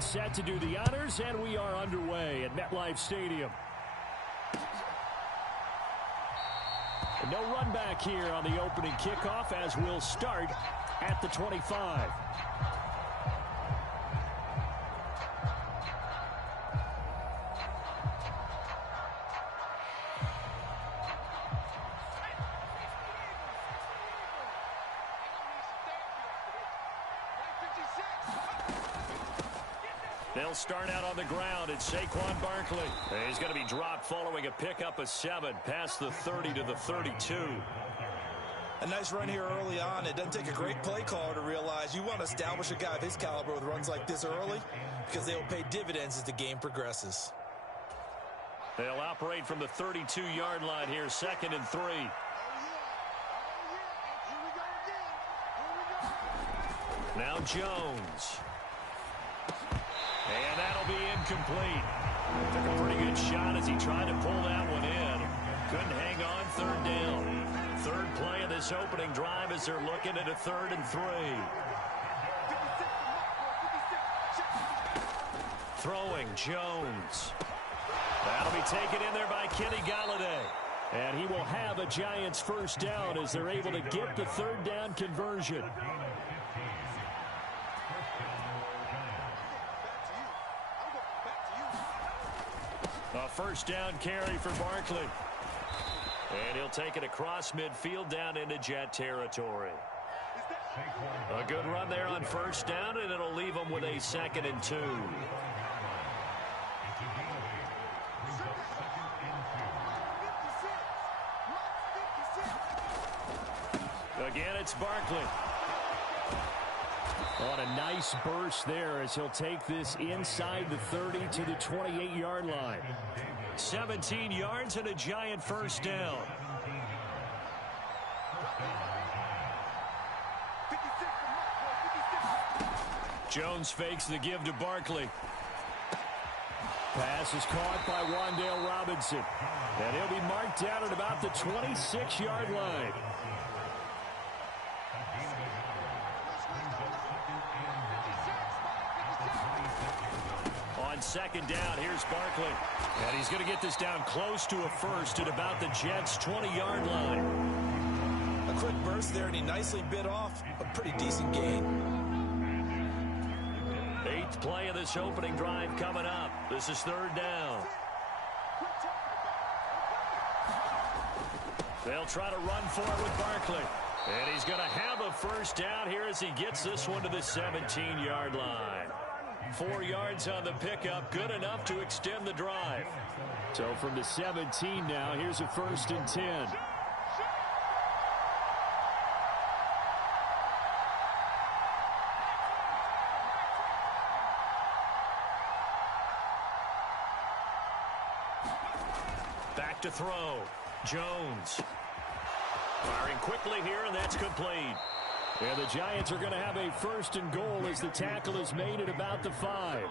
line set to do the honors, and we are underway at MetLife Stadium. No run back here on the opening kickoff as we'll start at the 25. They'll start out on the ground. It's Saquon Barkley. He's going to be dropped following a pickup of 7 past the 30 to the 32. A nice run here early on. It doesn't take a great play caller to realize you want to establish a guy of his caliber with runs like this early because they will pay dividends as the game progresses. They'll operate from the 32-yard line here, 2nd and 3. Now Jones. And that'll be incomplete. Took a pretty good shot as he tried to pull that one in. Couldn't hang on, 3rd down. 3rd play of this opening drive as they're looking at a 3rd and 3. Throwing Jones. That'll be taken in there by Kenny Galladay. And he will have a Giants 1st down as they're able to get the 3rd down conversion. A 1st down carry for Barkley. And he'll take it across midfield down into Jet territory. A good run there on 1st down, and it'll leave them with a 2nd and 2. Again, it's Barkley. On a nice burst there as he'll take this inside the 30 to the 28-yard line. 17 yards and a Giant 1st down. Jones fakes the give to Barkley. Pass is caught by Wan'Dale Robinson. And he'll be marked down at about the 26-yard line. On 2nd down, here's Barkley. And he's going to get this down close to a 1st at about the Jets' 20-yard line. A quick burst there, and he nicely bit off a pretty decent gain. 8th play of this opening drive coming up. This is 3rd down. They'll try to run for it with Barkley. And he's going to have a 1st down here as he gets this one to the 17-yard line. 4 yards on the pickup, good enough to extend the drive. So from the 17 now, here's a 1st and 10. Back to throw. Jones. Firing quickly here, and that's complete. And the Giants are going to have a 1st and goal as the tackle is made at about the 5.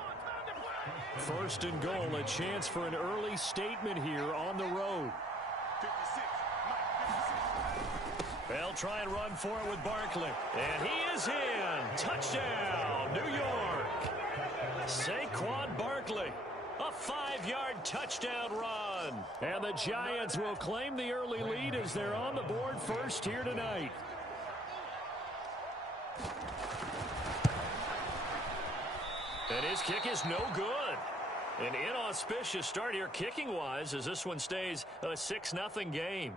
1st and goal, a chance for an early statement here on the road. They'll try and run for it with Barkley. And he is in. Touchdown, New York. Saquon Barkley. A 5-yard touchdown run. And the Giants will claim the early lead as they're on the board first here tonight. And his kick is no good. An inauspicious start here kicking-wise as this one stays a 6-0 game.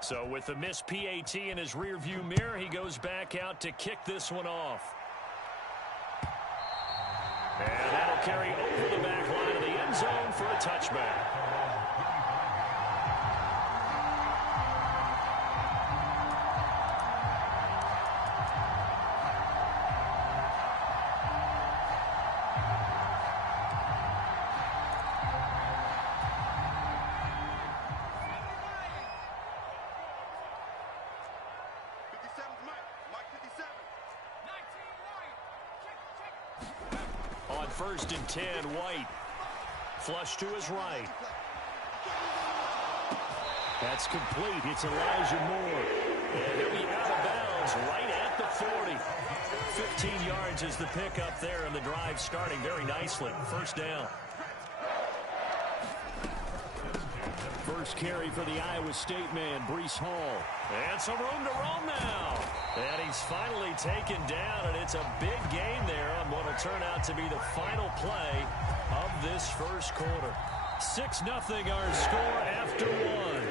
So with the missed PAT in his rearview mirror, he goes back out to kick this one off. And that'll carry over the back line of the end zone for a touchback. first and 10, White. Flush to his right. That's complete. It's Elijah Moore. And he'll be out of bounds right at the 40. 15 yards is the pickup there, and the drive starting very nicely. First down. First carry for the Iowa State man, Breece Hall. And some room to roam now. And he's finally taken down, and it's a big gain there on what will turn out to be the final play of this first quarter. 6-0 our score after one.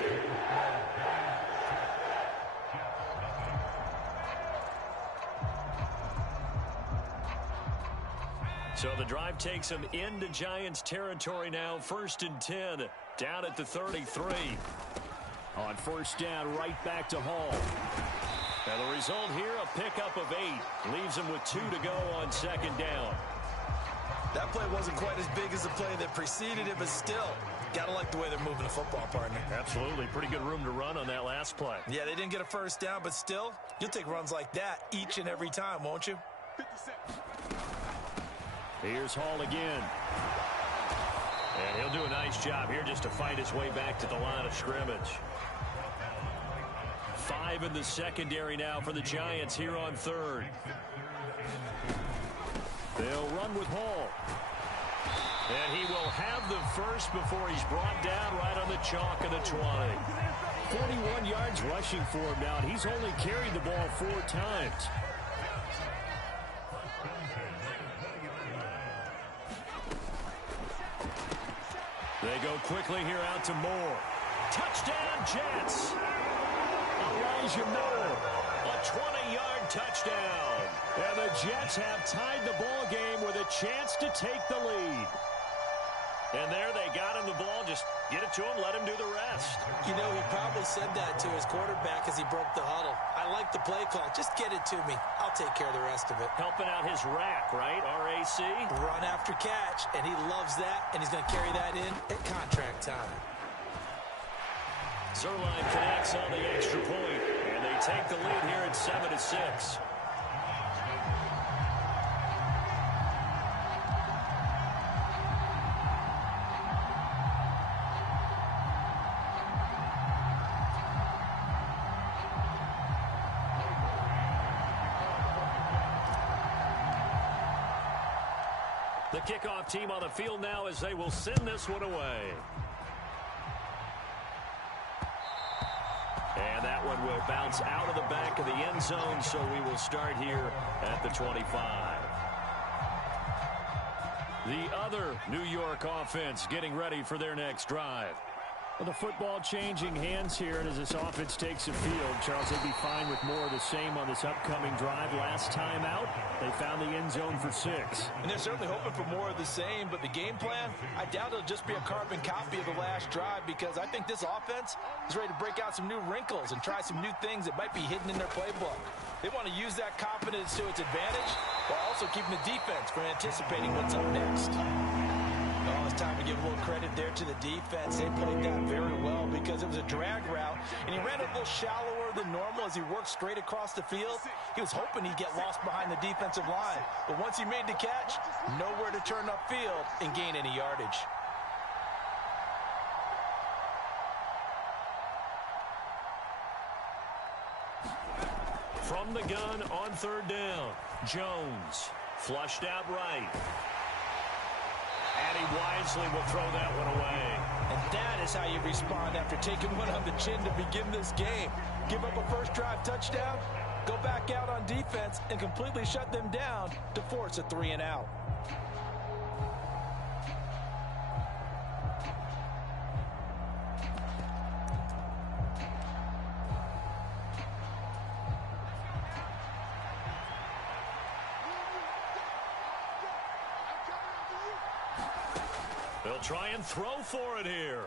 So the drive takes them into Giants territory now. First and 10, down at the 33. On first down, right back to Hall. And the result here, a pickup of 8. Leaves him with 2 to go on second down. That play wasn't quite as big as the play that preceded it, but still, got to like the way they're moving the football, partner. Absolutely. Pretty good room to run on that last play. Yeah, they didn't get a first down, but still, you'll take runs like that each and every time, won't you? Here's Hall again. And he'll do a nice job here just to fight his way back to the line of scrimmage. 5 in the secondary now for the Giants here on third. They'll run with Hall. And he will have the first before he's brought down right on the chalk of the 20. 41 yards rushing for him now, and he's only carried the ball 4 times. They go quickly here out to Moore. Touchdown, Jets. Elijah Moore, a 20-yard touchdown. And the Jets have tied the ball game with a chance to take the lead. And there they got him the ball. Just get it to him, let him do the rest. You know, he probably said that to his quarterback as he broke the huddle. I like the play call. Just get it to me. I'll take care of the rest of it. Helping out his rack, right? RAC? Run after catch, and he loves that, and he's going to carry that in at contract time. Zerline connects on the extra point, and they take the lead here at 7-6. The kickoff team on the field now as they will send this one away. And that one will bounce out of the back of the end zone, so we will start here at the 25. The other New York offense getting ready for their next drive. Well, the football changing hands here, and as this offense takes the field, Charles, they'd be fine with more of the same on this upcoming drive. Last time out, they found the end zone for 6. And they're certainly hoping for more of the same, but the game plan, I doubt it'll just be a carbon copy of the last drive, because I think this offense is ready to break out some new wrinkles and try some new things that might be hidden in their playbook. They want to use that confidence to its advantage while also keeping the defense from anticipating what's up next. Oh, it's time to give a little credit there to the defense. They played that very well because it was a drag route, and he ran it a little shallower than normal as he worked straight across the field. He was hoping he'd get lost behind the defensive line, but once he made the catch, nowhere to turn upfield and gain any yardage. From the gun on third down, Jones flushed out right. And he wisely will throw that one away. And that is how you respond after taking one on the chin to begin this game. Give up a first drive touchdown, go back out on defense, and completely shut them down to force a 3-and-out. They'll try and throw for it here.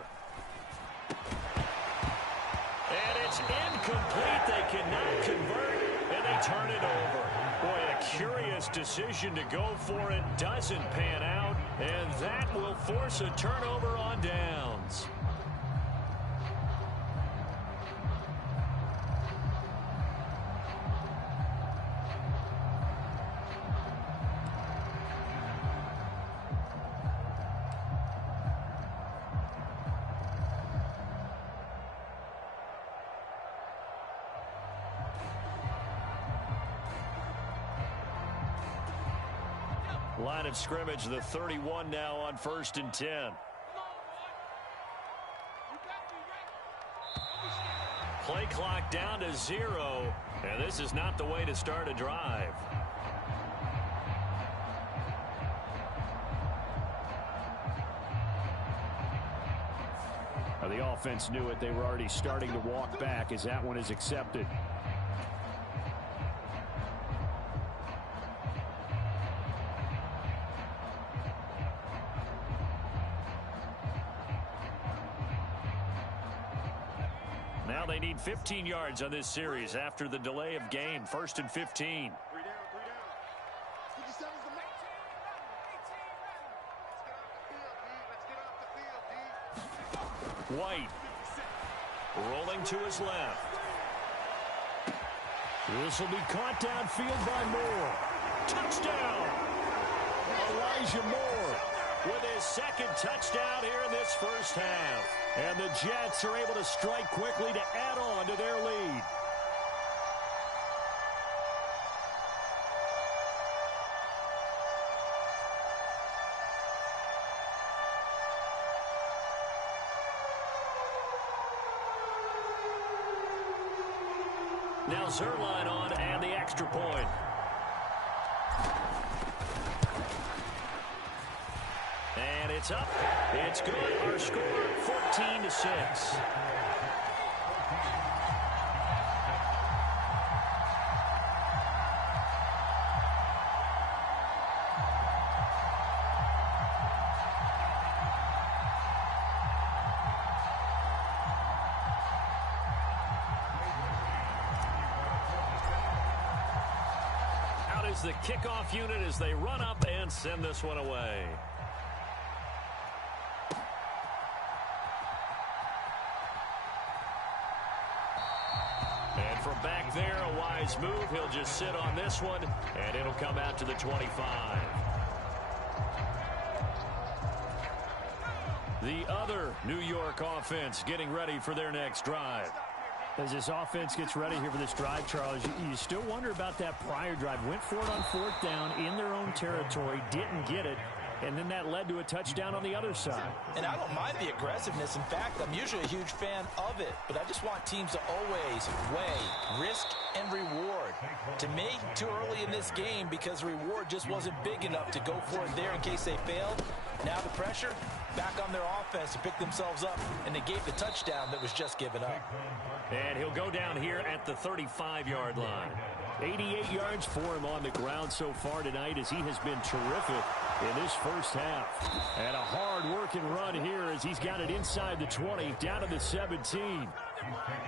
And it's incomplete. They cannot convert, and they turn it over. Boy, a curious decision to go for it. Doesn't pan out, and that will force a turnover on downs. Line of scrimmage, the 31 now on 1st and 10. Play clock down to 0, and this is not the way to start a drive. Now the offense knew it. They were already starting to walk back as that one is accepted. Now they need 15 yards on this series after the delay of game. 1st and 15. White rolling to his left. This will be caught downfield by Moore. Touchdown! Elijah Moore with his second touchdown here in this first half. And the Jets are able to strike quickly to add on to their lead. Now Zerline on and the extra point. And it's up. It's good. Our score, 14-6. Out is the kickoff unit as they run up and send this one away. And from back there, a wise move. He'll just sit on this one, and it'll come out to the 25. The other New York offense getting ready for their next drive. As this offense gets ready here for this drive, Charles, you still wonder about that prior drive. Went for it on 4th down in their own territory, didn't get it, and then that led to a touchdown on the other side. And I don't mind the aggressiveness. In fact, I'm usually a huge fan of it. But I just want teams to always weigh risk and reward. To me, too early in this game because the reward just wasn't big enough to go for it there in case they failed. Now the pressure back on their offense to pick themselves up, and they gave the touchdown that was just given up. And he'll go down here at the 35-yard line. 88 yards for him on the ground so far tonight as he has been terrific in this first half. And a hard-working run here as he's got it inside the 20, down to the 17.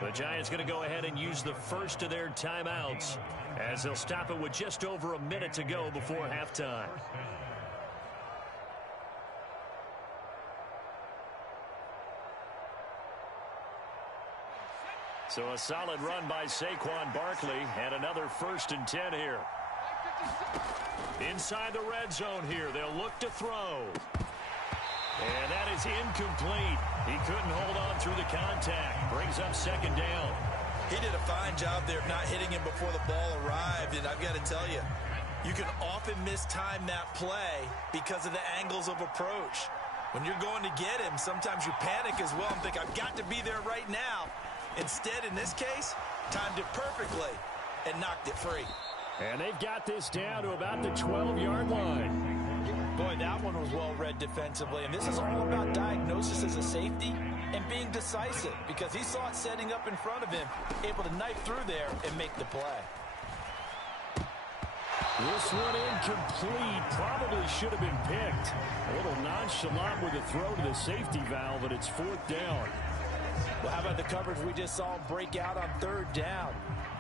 The Giants going to go ahead and use the first of their timeouts as they'll stop it with just over a minute to go before halftime. So a solid run by Saquon Barkley and another 1st and 10 here. Inside the red zone here, they'll look to throw. And that is incomplete. He couldn't hold on through the contact. Brings up 2nd down. He did a fine job there of not hitting him before the ball arrived, and I've got to tell you, you can often mistime that play because of the angles of approach. When you're going to get him, sometimes you panic as well and think, I've got to be there right now. Instead, in this case, timed it perfectly and knocked it free. And they've got this down to about the 12-yard line. Boy, that one was well read defensively. And this is all about diagnosis as a safety and being decisive because he saw it setting up in front of him, able to knife through there and make the play. This one incomplete. Probably should have been picked. A little nonchalant with a throw to the safety valve, but it's 4th down. Well, how about the coverage we just saw him break out on 3rd down?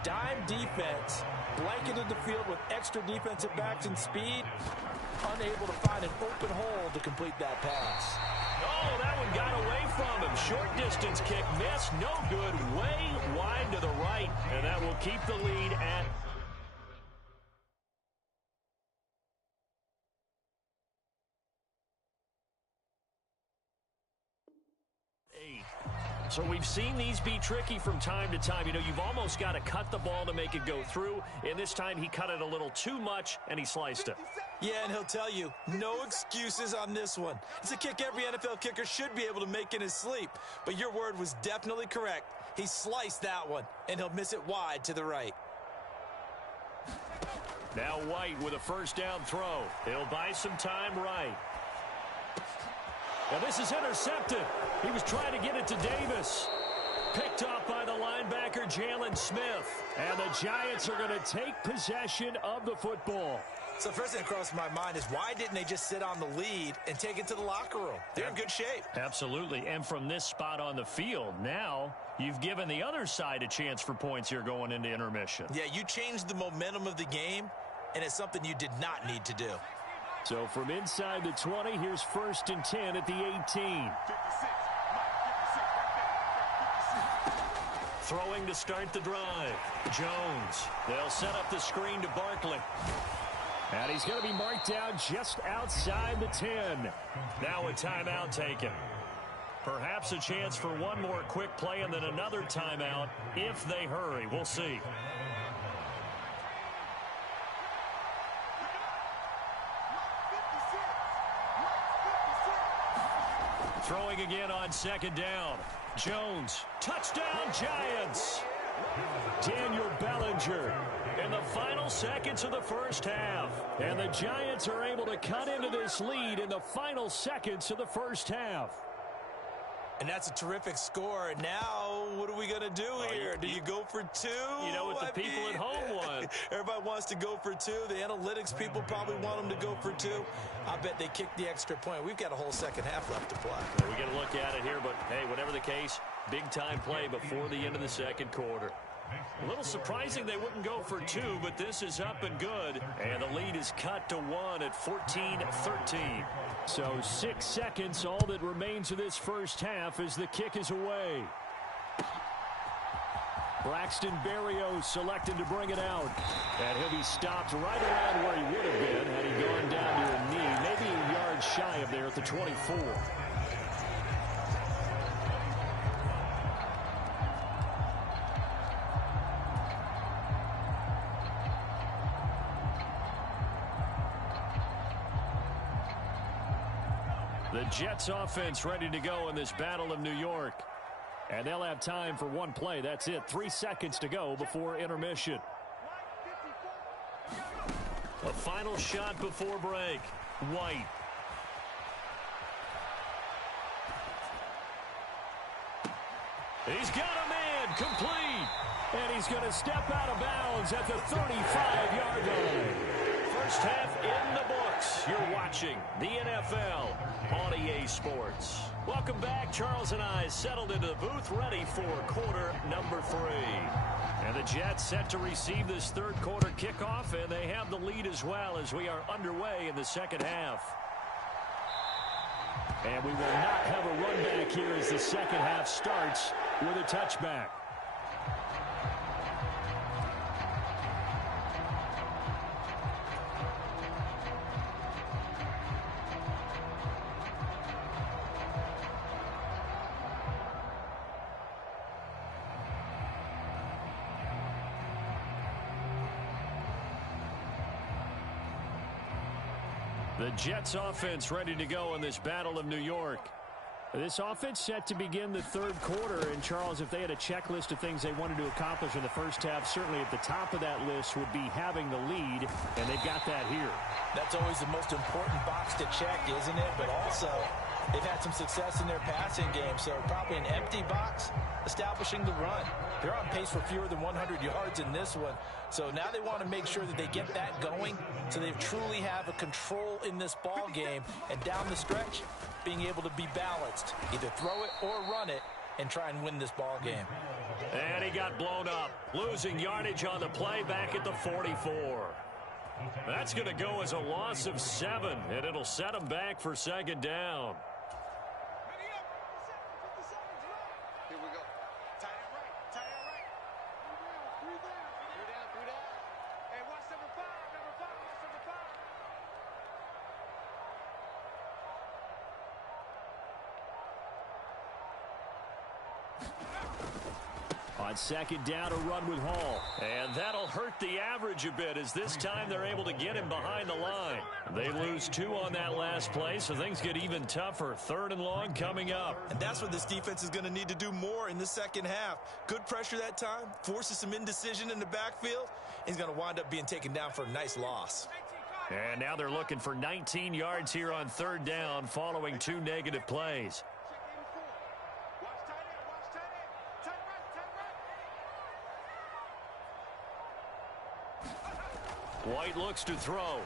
Dime defense, blanketed the field with extra defensive backs and speed, unable to find an open hole to complete that pass. Oh, that one got away from him. Short distance kick missed, no good, way wide to the right, and that will keep the lead at So we've seen these be tricky from time to time. You know, you've almost got to cut the ball to make it go through. And this time he cut it a little too much, and he sliced it. Yeah, and he'll tell you, no excuses on this one. It's a kick every NFL kicker should be able to make in his sleep. But your word was definitely correct. He sliced that one, and he'll miss it wide to the right. Now White with a first down throw. He'll buy some time right. Now this is intercepted. He was trying to get it to Davis. Picked off by the linebacker, Jalen Smith. And the Giants are going to take possession of the football. So first thing that crossed my mind is why didn't they just sit on the lead and take it to the locker room? They're in good shape. Absolutely. And from this spot on the field, now you've given the other side a chance for points here going into intermission. Yeah, you changed the momentum of the game, and it's something you did not need to do. So from inside the 20, here's 1st and 10 at the 18. Throwing to start the drive. Jones. They'll set up the screen to Barkley. And he's going to be marked down just outside the 10. Now a timeout taken. Perhaps a chance for one more quick play and then another timeout if they hurry. We'll see. Throwing again on 2nd down. Jones. Touchdown, Giants. Daniel Bellinger In the final seconds of the first half. And the Giants are able to cut into this lead in the final seconds of the first half. And that's a terrific score. And now, what are we going to do here? Do you go for two? You know what the people at home want. Everybody wants to go for two. The analytics people probably want them to go for two. I bet they kick the extra point. We've got a whole second half left to play. We get a look at it here, but hey, whatever the case, big-time play before the end of the second quarter. A little surprising they wouldn't go for two, but this is up and good. And the lead is cut to 1 at 14-13. So 6 seconds, all that remains of this first half as the kick is away. Braxton Berrios selected to bring it out. And he'll be stopped right around where he would have been had he gone down to a knee. Maybe a yard shy of there at the 24. The Jets offense ready to go in this Battle of New York. And they'll have time for one play. That's it. 3 seconds to go before intermission. A final shot before break. White. He's got a man. Complete. And he's going to step out of bounds at the 35-yard line. First half in the books. You're watching the NFL on EA Sports. Welcome back. Charles and I settled into the booth ready for quarter number 3. And the Jets set to receive this third quarter kickoff, and they have the lead as well as we are underway in the second half. And we will not have a run back here as the second half starts with a touchback. The Jets offense ready to go in this Battle of New York. This offense set to begin the third quarter. And, Charles, if they had a checklist of things they wanted to accomplish in the first half, certainly at the top of that list would be having the lead, and they've got that here. That's always the most important box to check, isn't it? But also, they've had some success in their passing game, so probably an empty box establishing the run. They're on pace for fewer than 100 yards in this one. So now they want to make sure that they get that going so they truly have a control in this ball game. And down the stretch, being able to be balanced. Either throw it or run it and try and win this ball game. And he got blown up. Losing yardage on the play back at the 44. That's going to go as a loss of 7, and it'll set him back for second down. On second down, a run with Hall. And that'll hurt the average a bit as this time they're able to get him behind the line. They lose 2 on that last play, so things get even tougher. 3rd and long coming up. And that's what this defense is going to need to do more in the second half. Good pressure that time, forces some indecision in the backfield. He's going to wind up being taken down for a nice loss. And now they're looking for 19 yards here on 3rd down following 2 negative plays. White looks to throw.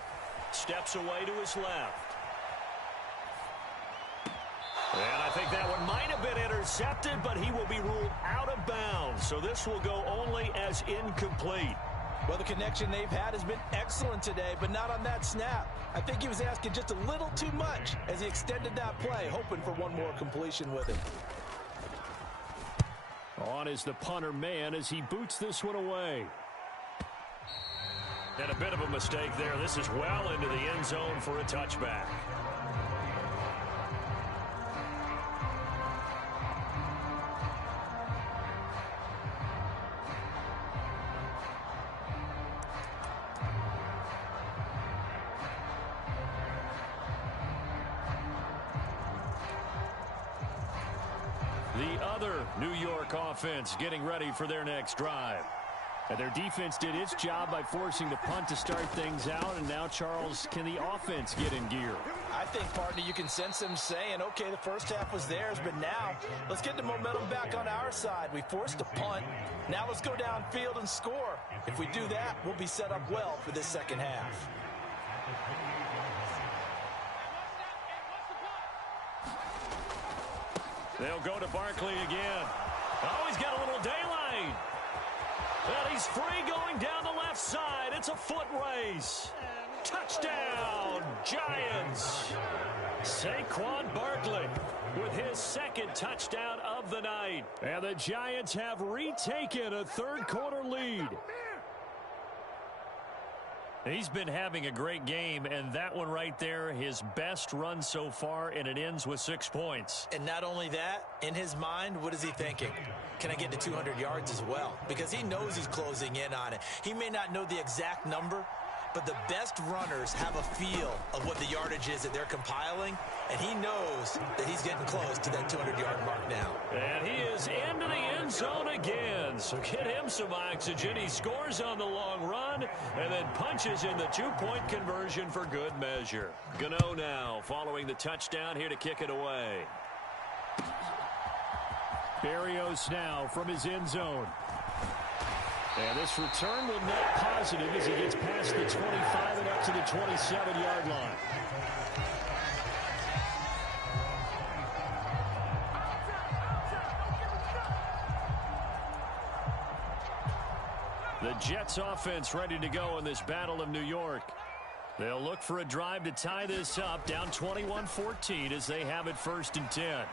Steps away to his left. And I think that one might have been intercepted, but he will be ruled out of bounds. So this will go only as incomplete. Well, the connection they've had has been excellent today, but not on that snap. I think he was asking just a little too much as he extended that play, hoping for one more completion with him. On is the punter man as he boots this one away. And a bit of a mistake there. This is well into the end zone for a touchback. The other New York offense getting ready for their next drive. And their defense did its job by forcing the punt to start things out. And now, Charles, can the offense get in gear? I think, partner, you can sense them saying, okay, the first half was theirs, but now let's get the momentum back on our side. We forced a punt. Now let's go downfield and score. If we do that, we'll be set up well for this second half. They'll go to Barkley again. Oh, he's got a little daylight. And he's free going down the left side. It's a foot race. Touchdown, Giants. Saquon Barkley with his 2nd touchdown of the night. And the Giants have retaken a 3rd quarter lead. He's been having a great game, and that one right there, his best run so far, and it ends with 6 points. And not only that, in his mind, what is he thinking? Can I get to 200 yards as well? Because he knows he's closing in on it. He may not know the exact number, but the best runners have a feel of what the yardage is that they're compiling, and he knows that he's getting close to that 200-yard mark now. And he is into the end zone again, so get him some oxygen. He scores on the long run and then punches in the 2-point conversion for good measure. Gano now following the touchdown here to kick it away. Berrios now from his end zone. And this return will net positive as he gets past the 25 and up to the 27-yard line. The Jets offense ready to go in this Battle of New York. They'll look for a drive to tie this up, down 21-14 as they have it 1st and 10.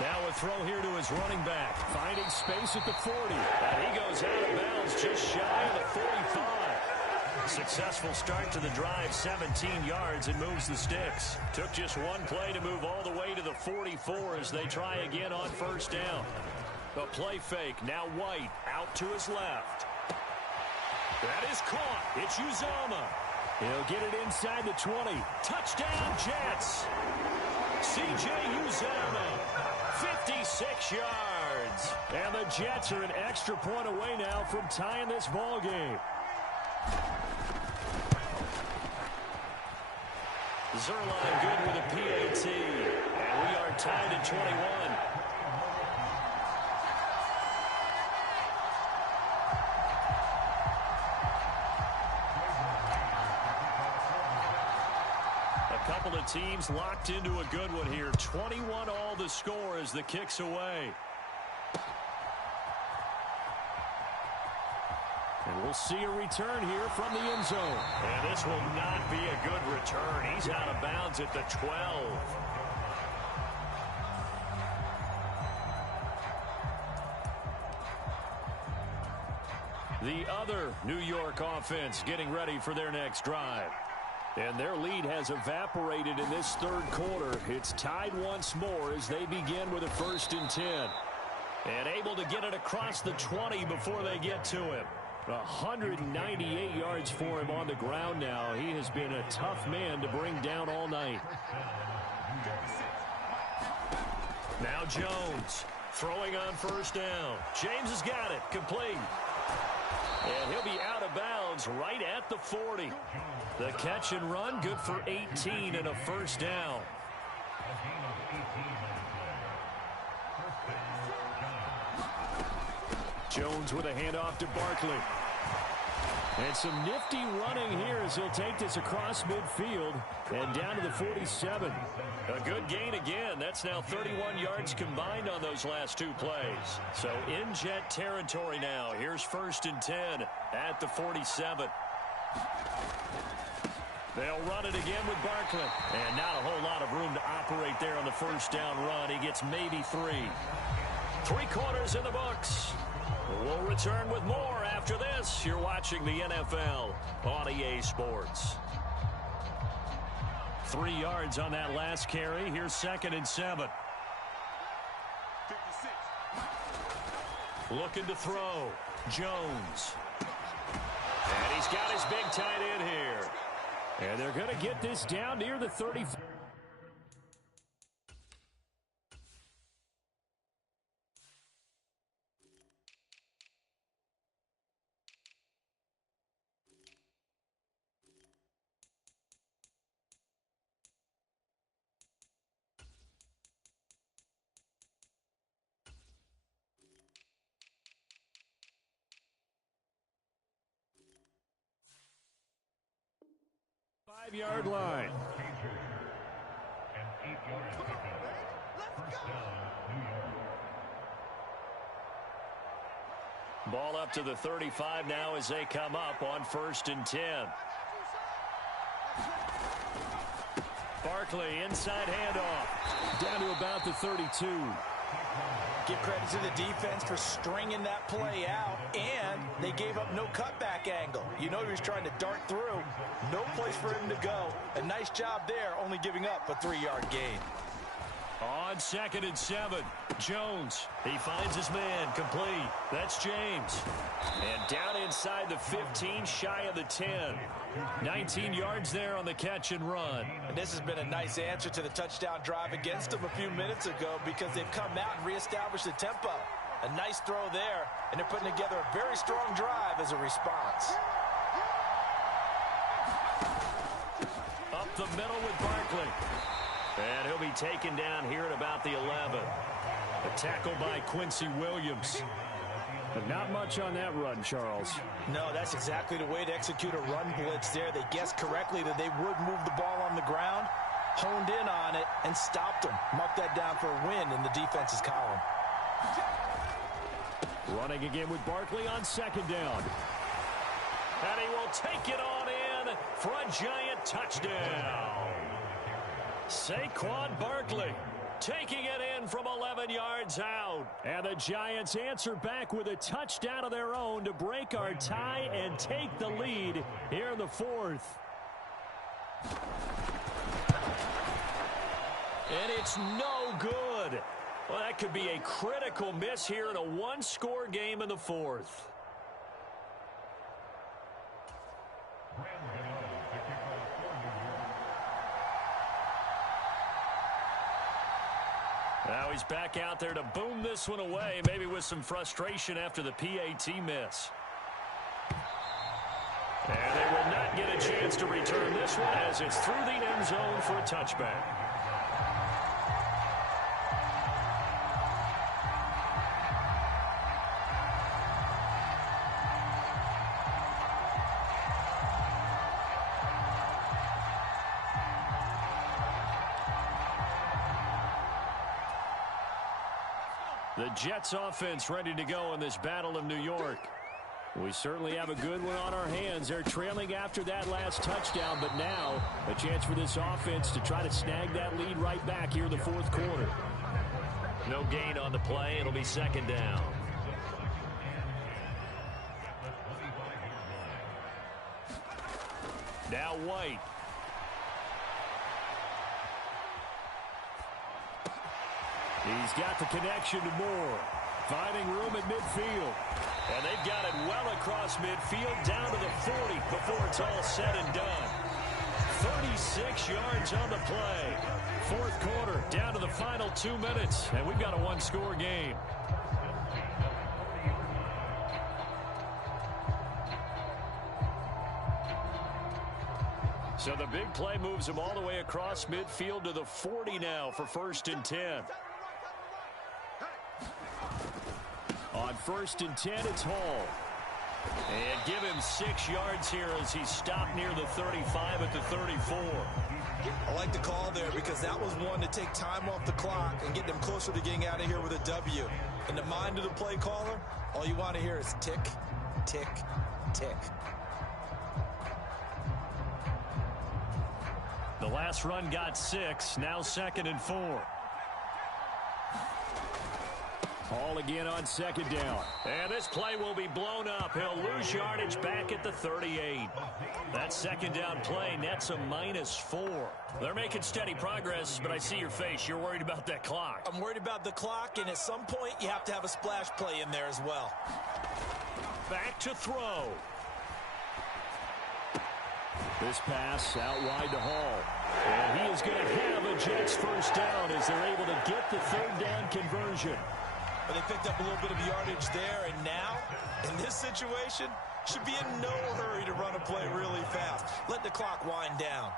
Now a throw here to his running back, finding space at the 40. And he goes out of bounds just shy of the 45. Successful start to the drive, 17 yards, and moves the sticks. Took just one play to move all the way to the 44 as they try again on 1st down. A play fake, now White out to his left. That is caught. It's Uzomah. He'll get it inside the 20. Touchdown, Jets. C.J. Uzomah, 56 yards. And the Jets are an extra point away now from tying this ball game. Zerline good with a PAT. And we are tied at 21. Couple of teams locked into a good one here. 21 all the score as the kick's away. And we'll see a return here from the end zone. And this will not be a good return. He's out of bounds at the 12. The other New York offense getting ready for their next drive. And their lead has evaporated in this 3rd quarter. It's tied once more as they begin with a 1st and 10. And able to get it across the 20 before they get to him. 198 yards for him on the ground now. He has been a tough man to bring down all night. Now Jones throwing on first down. James has got it. Complete. And he'll be out of bounds right at the 40. The catch and run good for 18 and a first down. Jones with a handoff to Barkley. And some nifty running here as he'll take this across midfield and down to the 47. A good gain again. That's now 31 yards combined on those last two plays. So in jet territory now. Here's 1st and 10 at the 47. They'll run it again with Barkley. And not a whole lot of room to operate there on the first down run. He gets maybe 3. 3 quarters in the books. We'll return with more after this. You're watching the NFL on EA Sports. 3 yards on that last carry. Here's 2nd and 7. 56. Looking to throw. Jones. And he's got his big tight end here. And they're going to get this down near the 35. Five-yard line. Ball up to the 35 now as they come up on 1st and 10. Barkley inside handoff. Down to about the 32. Give credit to the defense for stringing that play out, and they gave up no cutback angle. You know he was trying to dart through. No place for him to go. A nice job there, only giving up a 3-yard gain. On 2nd and 7, Jones. He finds his man, complete. That's James. And down inside the 15, shy of the 10. 19 yards there on the catch and run. And this has been a nice answer to the touchdown drive against them a few minutes ago because they've come out and reestablished the tempo. A nice throw there, and they're putting together a very strong drive as a response. Up the middle with Barkley. And he'll be taken down here at about the 11. A tackle by Quincy Williams. But not much on that run, Charles. No, that's exactly the way to execute a run blitz there. They guessed correctly that they would move the ball on the ground, honed in on it, and stopped them. Mark that down for a win in the defense's column. Running again with Barkley on 2nd down. And he will take it on in for a giant touchdown. Saquon Barkley taking it in from 11 yards out. And the Giants answer back with a touchdown of their own to break our tie and take the lead here in the 4th. And it's no good. Well, that could be a critical miss here in a one-score game in the 4th. Now he's back out there to boom this one away, maybe with some frustration after the PAT miss. And they will not get a chance to return this one as it's through the end zone for a touchback. The Jets offense ready to go in this Battle of New York. We certainly have a good one on our hands. They're trailing after that last touchdown, but now a chance for this offense to try to snag that lead right back here in the 4th quarter. No gain on the play. It'll be 2nd down. Now White. He's got the connection to Moore. Finding room at midfield. And they've got it well across midfield down to the 40 before it's all said and done. 36 yards on the play. Fourth quarter, down to the final 2 minutes, and we've got a one-score game. So the big play moves him all the way across midfield to the 40 now for 1st and 10. On 1st and 10, it's Hall. And give him 6 yards here as he's stopped near the 35 at the 34. I like the call there because that was one to take time off the clock and get them closer to getting out of here with a W. In the mind of the play caller, all you want to hear is tick, tick, tick. The last run got 6, now 2nd and 4. Hall again on 2nd down. And this play will be blown up. He'll lose yardage back at the 38. That 2nd down play nets a -4. They're making steady progress, but I see your face. You're worried about that clock. I'm worried about the clock, and at some point you have to have a splash play in there as well. Back to throw. This pass out wide to Hall. And he is going to have a Jets first down as they're able to get the 3rd down conversion. But they picked up a little bit of yardage there, and now, in this situation, should be in no hurry to run a play really fast. Let the clock wind down.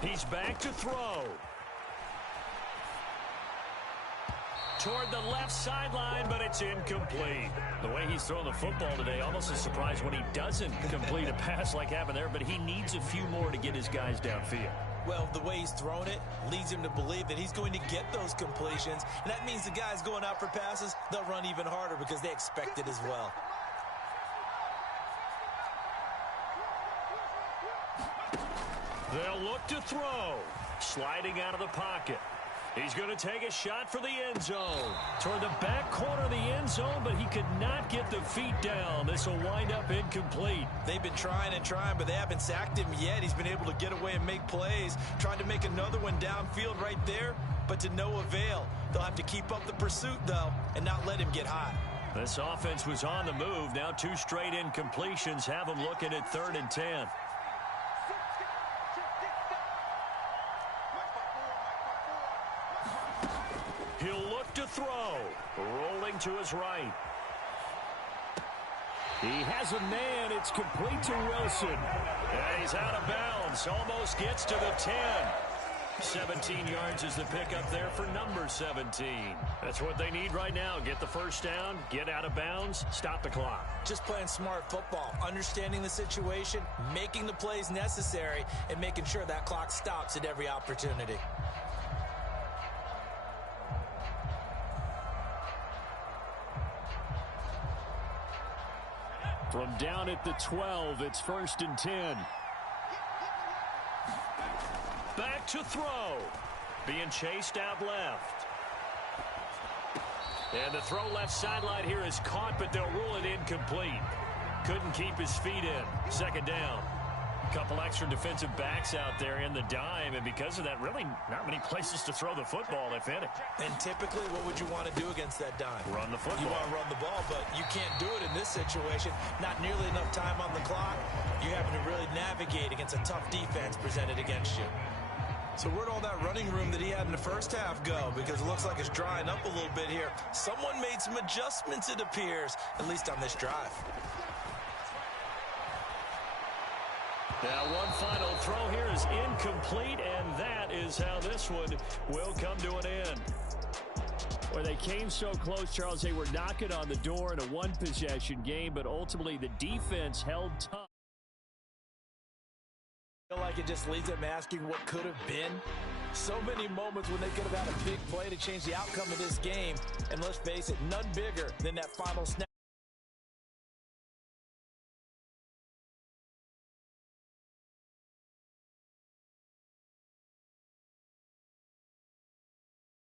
He's back to throw. Toward the left sideline, but it's incomplete. The way he's throwing the football today, almost a surprise when he doesn't complete a pass like happened there, but he needs a few more to get his guys downfield. Well, the way he's thrown it leads him to believe that he's going to get those completions, and that means the guys going out for passes, they'll run even harder because they expect it as well. They'll look to throw. Sliding out of the pocket. He's going to take a shot for the end zone. Toward the back corner of the end zone, but he could not get the feet down. This will wind up incomplete. They've been trying and trying, but they haven't sacked him yet. He's been able to get away and make plays. Trying to make another one downfield right there, but to no avail. They'll have to keep up the pursuit, though, and not let him get hot. This offense was on the move. Now 2 straight incompletions have them looking at 3rd and 10. He'll look to throw. Rolling to his right. He has a man. It's complete to Wilson. And he's out of bounds. Almost gets to the 10. 17 yards is the pickup there for number 17. That's what they need right now. Get the first down, get out of bounds, stop the clock. Just playing smart football, understanding the situation, making the plays necessary, and making sure that clock stops at every opportunity. From down at the 12, it's 1st and 10. Back to throw. Being chased out left. And the throw left sideline here is caught, but they'll rule it incomplete. Couldn't keep his feet in. 2nd down. A couple extra defensive backs out there in the dime, and because of that, really not many places to throw the football, if any. And typically, what would you want to do against that dime? Run the football. You want to run the ball, but you can't do it in this situation. Not nearly enough time on the clock. You're having to really navigate against a tough defense presented against you. So where'd all that running room that he had in the first half go? Because it looks like it's drying up a little bit here. Someone made some adjustments, it appears, at least on this drive. Now one final throw here is incomplete, and that is how this one will come to an end. Well, they came so close, Charles. They were knocking on the door in a one-possession game, but ultimately the defense held tough. I feel like it just leaves them asking what could have been. So many moments when they could have had a big play to change the outcome of this game. And let's face it, none bigger than that final snap.